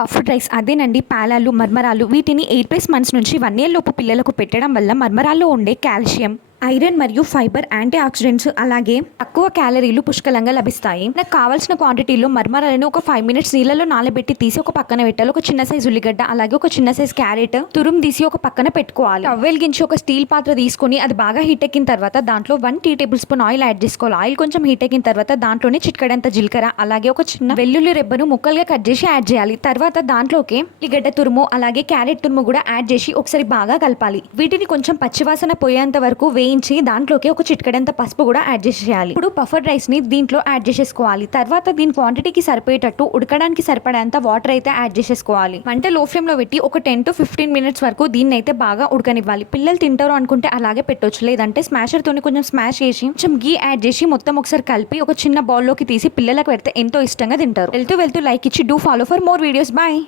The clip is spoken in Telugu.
పఫ్డ్ రైస్ అదేనండి. పేలాలు, మర్మరాలు వీటిని 8+ మంత్స్ నుంచి 1 ఇయర్ లోపు పిల్లలకు పెట్టడం వల్ల మర్మరాల్లో ఉండే కాల్షియం, ఐరన్ మరియు ఫైబర్, యాంటీ ఆక్సిడెంట్స్ అలాగే తక్కువ క్యాలరీలు పుష్కలంగా లభిస్తాయి. నాకు కావాల్సిన క్వాంటిటీలో మర్మరాలను ఒక 5 మినిట్స్ నీళ్ళలో నానబెట్టి తీసి ఒక పక్కన పెట్టాలి. ఒక చిన్న సైజు ఉల్లిగడ్డ అలాగే ఒక చిన్న సైజు క్యారెట్ తురుము తీసి ఒక పక్కన పెట్టుకోవాలి. స్టవ్ వెలిగించి ఒక స్టీల్ పాత్ర తీసుకొని అది బాగా హీట్ ఎక్కిన తర్వాత దాంట్లో 1 tea table spoon oil add చేసుకోవాలి. ఆయిల్ కొంచెం హీట్ ఎక్కిన తర్వాత దాంట్లోనే చిటికెడంత జీలకర్ర అలాగే ఒక చిన్న వెల్లుల్లి రెబ్బను ముక్కలుగా కట్ చేసి యాడ్ చేయాలి. తర్వాత దాంట్లోకి ఉల్లిగడ్డ తురుము అలాగే క్యారెట్ తురుము కూడా యాడ్ చేసి ఒకసారి బాగా కలపాలి. వీటిని కొంచెం పచ్చివాసన పోయేంత వరకు వేయించి దాంట్లోకి ఒక చిటికెడంత పసుపు కూడా యాడ్ చేసేయాలి. ఇప్పుడు పఫ్డ్ రైస్ ని దీంట్లో యాడ్ చేసేసుకోవాలి. తర్వాత దీని క్వాంటిటీకి సరిపోయేటట్టు ఉడకడానికి సరిపడేంత వాటర్ అయితే యాడ్ చేసేసుకోవాలి. వంట లో ఫ్లేమ్ లో పెట్టి ఒక 10 to 15 మినిట్స్ వరకు దీన్ని అయితే బాగా ఉడకనివ్వాలి. పిల్లలు తింటారు అనుకుంటే అలాగే పెట్టొచ్చు, లేదంటే స్మాషర్ తోని కొంచెం స్మాష్ చేసి కొంచెం గీ యాడ్ చేసి మొత్తం ఒకసారి కలిపి ఒక చిన్న బౌల్ లోకి తీసి పిల్లలకు పెడితే ఎంతో ఇష్టంగా తింటారు. వెళ్తూ లైక్ ఇచ్చి do follow for more videos. Bye.